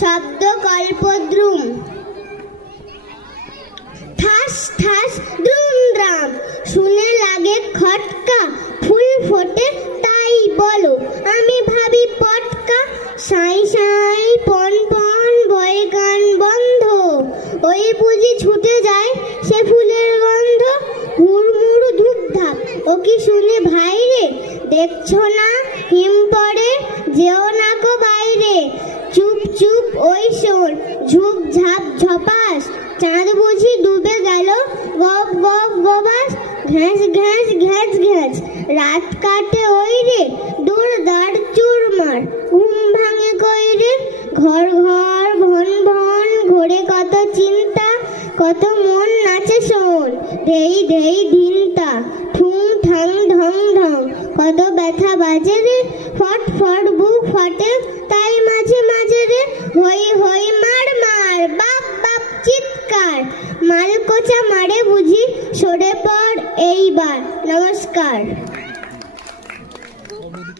শব্দ কল্পদ্রুম ঠাস ঠাস, দ্রুম, দ্রাম। শুনে লাগে খটকা, ফুল ফোটে, তাই বলো, আমি ভাবি পটকা। সাই সাই, পন পন, বয়ে গান বন্ধ। ওই বুঝি ছুটে যায় সে ফুলের গন্ধ। হুড়মুড় ধূপধাপ, ও কি শুনে ভাইরে? দেখছ না, হিম পড়ে, যেও চুপ ওই শোন ঝুপ, ঝাপ, ঝপাস, চাঁদ বুঝি ডুবে গেল, গপ গপ, গবাস, ঘ্যাস ঘ্যাস ঘ্যাচ ঘ্যাচ রাত কাটে ওই রে, দূর দাঁড় চুরমার ঘুম ভাঙে কই রে? ঘর ঘর, ভন ভন, ঘোরে কত চিন্তা, কত মন নাচে শোন। ধেই ধেই ধিনতা ঠুং ঠাং ঢং ঢং। কত ব্যথা বাজে রে? ফট ফট, বুক ফাটে, তাই মালকোচা মারে বুঝি সরে পড় এইবার। নমস্কার।